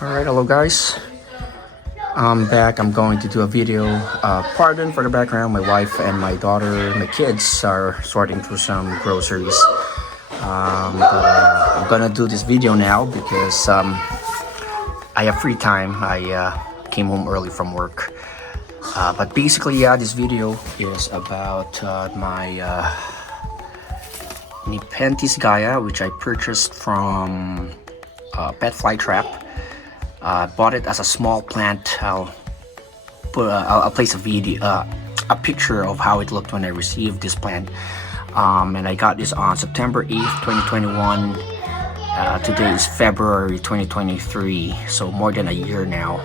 Alright, hello guys. I'm back. I'm going to do a video. Pardon for the background. My wife and my daughter, my kids are sorting through some groceries. But I'm gonna do this video now because I have free time. I came home early from work. But basically, yeah, this video is about my Nepenthes Gaya, which I purchased from Pet Fly Trap. Bought it as a small plant. I'll place a video, a picture of how it looked when I received this plant. And I got this on September 8th, 2021. Today is February 2023, so more than a year now.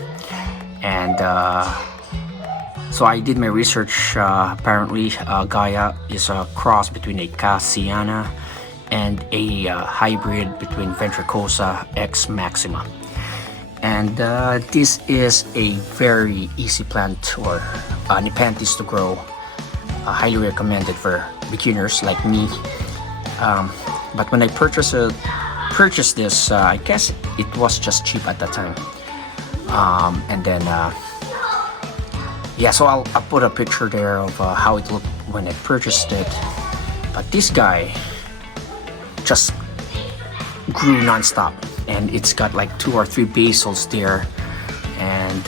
And so I did my research. Apparently, Gaia is a cross between a Cassiana and a hybrid between Ventricosa X Maxima. And this is a very easy plant or Nepenthes to grow. Highly recommended for beginners like me. But when I purchased this, I guess it was just cheap at that time. And then yeah, so I'll put a picture there of how it looked when I purchased it. But this guy just grew non-stop, and it's got like 2 or 3 basals there, and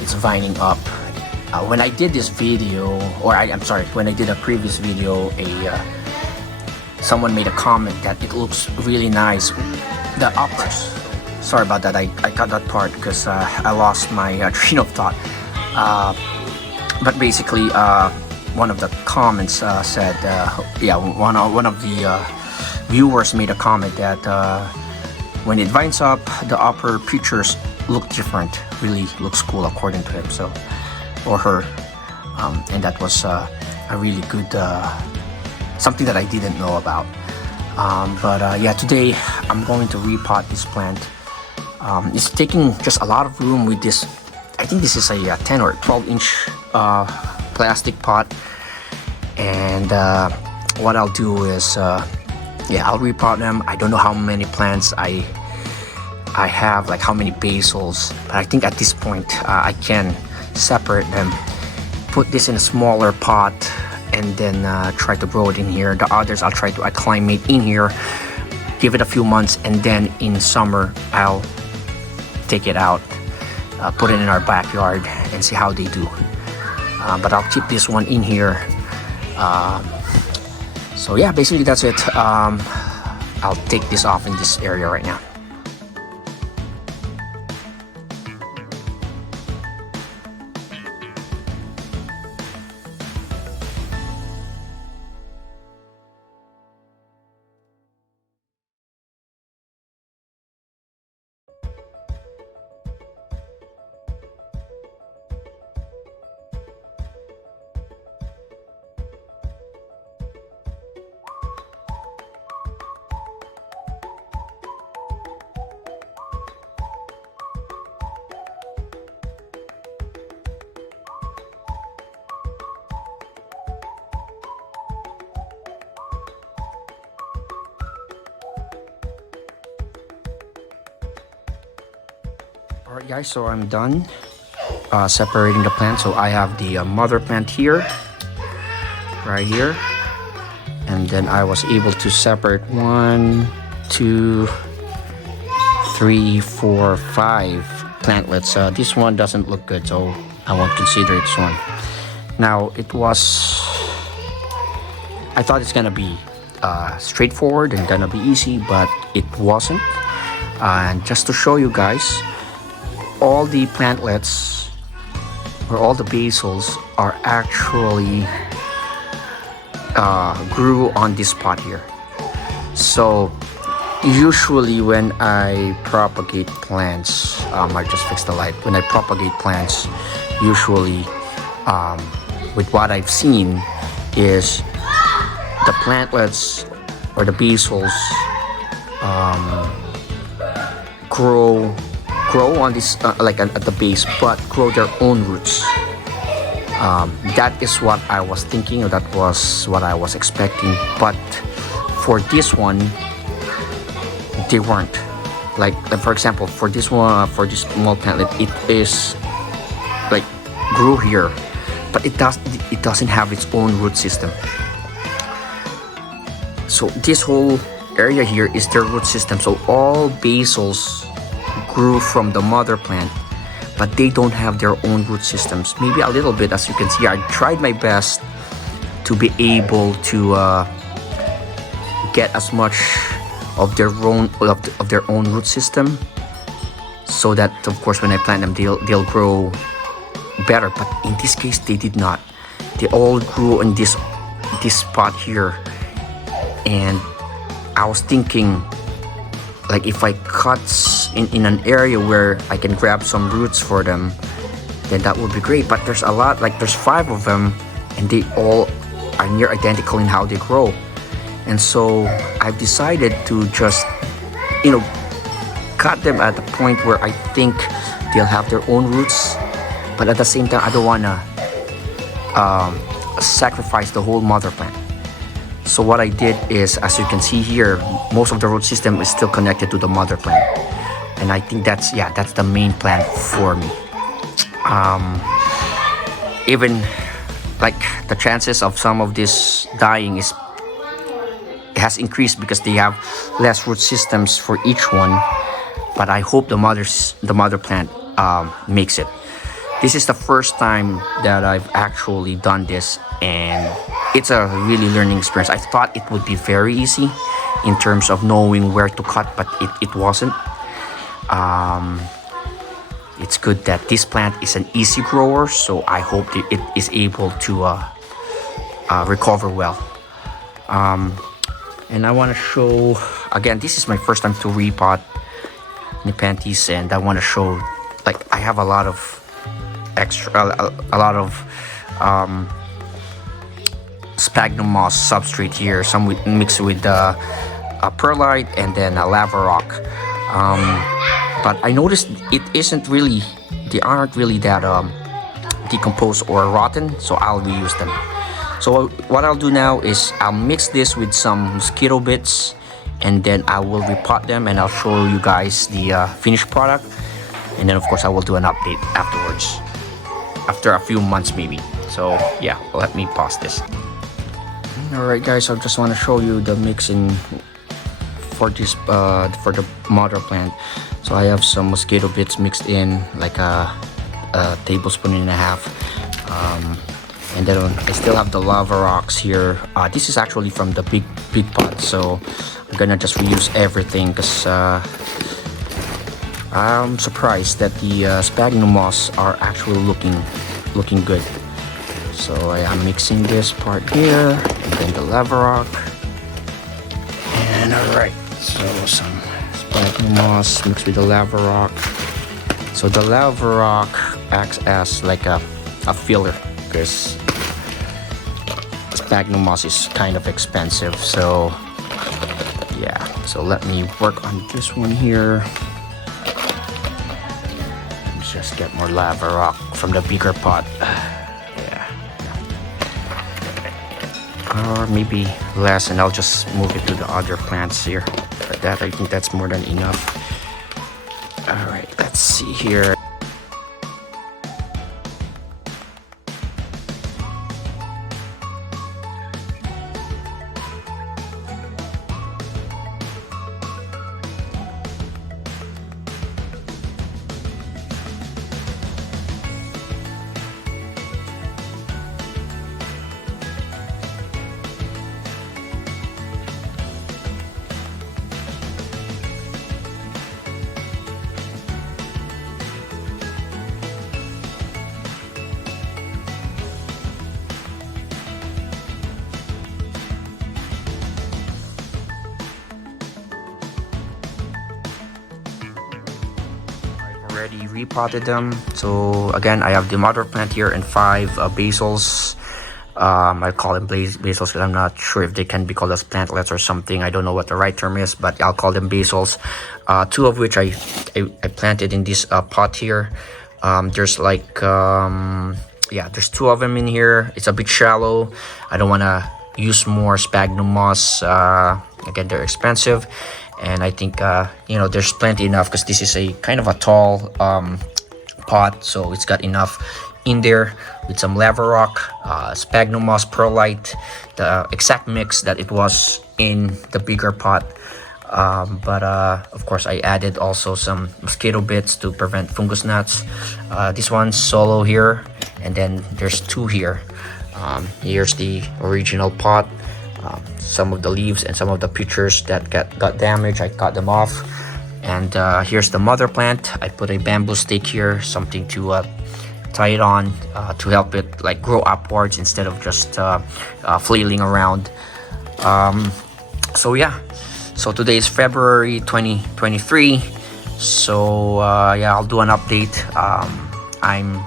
it's vining up. When I did this video, or I'm sorry, when I did a previous video, someone made a comment that it looks really nice. The uppers, sorry about that, I cut that part because I lost my train of thought. But basically, one of the comments said, yeah, one of the viewers made a comment that when it vines up, the upper pictures look different. Really looks cool according to him, so, or her, and that was a really good something that I didn't know about. But yeah, today I'm going to repot this plant. It's taking just a lot of room with this. I think this is a 10 or 12 inch plastic pot, and what I'll do is yeah, I'll repot them. I don't know how many plants I have, like how many basals, but I think at this point I can separate them, put this in a smaller pot, and then try to grow it in here. The others I'll try to acclimate in here, give it a few months, and then in summer I'll take it out, put it in our backyard and see how they do. But I'll keep this one in here. So yeah, basically that's it. I'll take this off in this area right now. Alright guys, so I'm done separating the plant. So I have the mother plant here, right here, and then I was able to separate 1, 2, 3, 4, 5 plantlets. This one doesn't look good, so I won't consider this one. Now I thought it's gonna be straightforward and gonna be easy, but it wasn't. And just to show you guys, all the plantlets or all the basals are actually grew on this pot here. So usually when I propagate plants, I just fixed the light. When I propagate plants, usually with what I've seen is the plantlets or the basals grow on this like at the base, but grow their own roots. That is what I was thinking, or that was what I was expecting, but for this one they weren't. like for example, for this one, for this small plant, it is like grew here, but it doesn't have its own root system. So this whole area here is their root system. So all basils grew from the mother plant, but they don't have their own root systems. Maybe a little bit, as you can see. I tried my best to be able to get as much of their own root system, so that of course when I plant them, they'll grow better. But in this case, they did not. They all grew in this spot here, and I was thinking, like, if I cut in an area where I can grab some roots for them, then that would be great. But there's a lot, like there's 5 of them, and they all are near identical in how they grow. And so I've decided to just, cut them at the point where I think they'll have their own roots. But at the same time, I don't want to sacrifice the whole mother plant. So what I did is, as you can see here, most of the root system is still connected to the mother plant. And I think that's the main plan for me. Even like the chances of some of this dying has increased because they have less root systems for each one. But I hope the mother plant makes it. This is the first time that I've actually done this, and it's a really learning experience. I thought it would be very easy in terms of knowing where to cut, but it wasn't. It's good that this plant is an easy grower, so I hope that it is able to recover well. And I want to show, again, this is my first time to repot Nepenthes, and I want to show, like, I have a lot of sphagnum moss substrate here, some mixed with perlite and then lava rock. But I noticed they aren't really that decomposed or rotten, so I'll reuse them. So what I'll do now is I'll mix this with some mosquito bits, and then I will repot them, and I'll show you guys the finished product. And then of course I will do an update afterwards, after a few months maybe. So yeah, let me pause this. Alright guys, I just want to show you the mixing for this for the mother plant. So I have some mosquito bits mixed in, like a tablespoon and a half. And then I still have the lava rocks here. This is actually from the big pot, so I'm gonna just reuse everything because I'm surprised that the sphagnum moss are actually looking good. So I'm mixing this part here, and then the lava rock. And alright, so some sphagnum moss mixed with the lava rock. So the lava rock acts as like a filler, because sphagnum moss is kind of expensive. So yeah, so let me work on this one here. Let's just get more lava rock from the bigger pot. Or maybe less, and I'll just move it to the other plants here. But that, I think that's more than enough. Alright, let's see here. Already repotted them. So again, I have the mother plant here and 5 basils. I call them basils because I'm not sure if they can be called as plantlets or something. I don't know what the right term is, but I'll call them basils. 2 of which I planted in this pot here. There's like there's 2 of them in here. It's a bit shallow. I don't want to use more sphagnum moss. Again, they're expensive. and I think there's plenty enough because this is a kind of a tall pot, so it's got enough in there with some lava rock, sphagnum moss, perlite, the exact mix that it was in the bigger pot. But of course I added also some mosquito bits to prevent fungus gnats. This one's solo here, and then there's two here. Here's the original pot. Some of the leaves and some of the pictures that got damaged, I cut them off. And here's the mother plant. I put a bamboo stick here, something to tie it on to help it like grow upwards instead of just flailing around. So yeah, so today is February 2023. So yeah, I'll do an update. I'm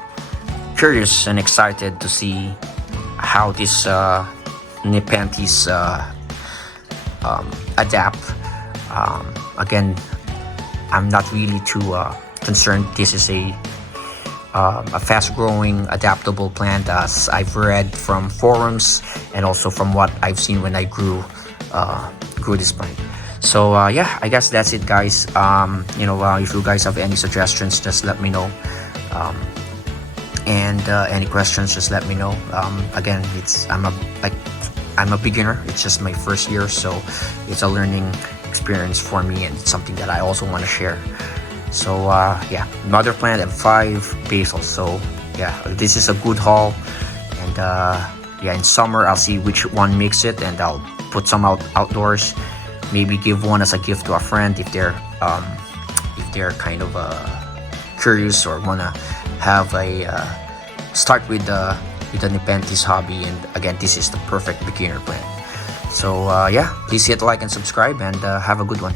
curious and excited to see how this Nepenthes adapt. Again, I'm not really too concerned. This is a fast-growing, adaptable plant, as I've read from forums and also from what I've seen when I grew this plant. So yeah, I guess that's it, guys. If you guys have any suggestions, just let me know. And any questions, just let me know. Again, I'm a beginner. It's just my first year, so it's a learning experience for me, and it's something that I also want to share. So yeah, mother plant and 5 basils. So yeah, this is a good haul. And yeah, in summer I'll see which one makes it, and I'll put some outdoors. Maybe give one as a gift to a friend if they're kind of curious or wanna have a start with the Nepenthes hobby. And again, this is the perfect beginner plant. So yeah, please hit like and subscribe, and have a good one.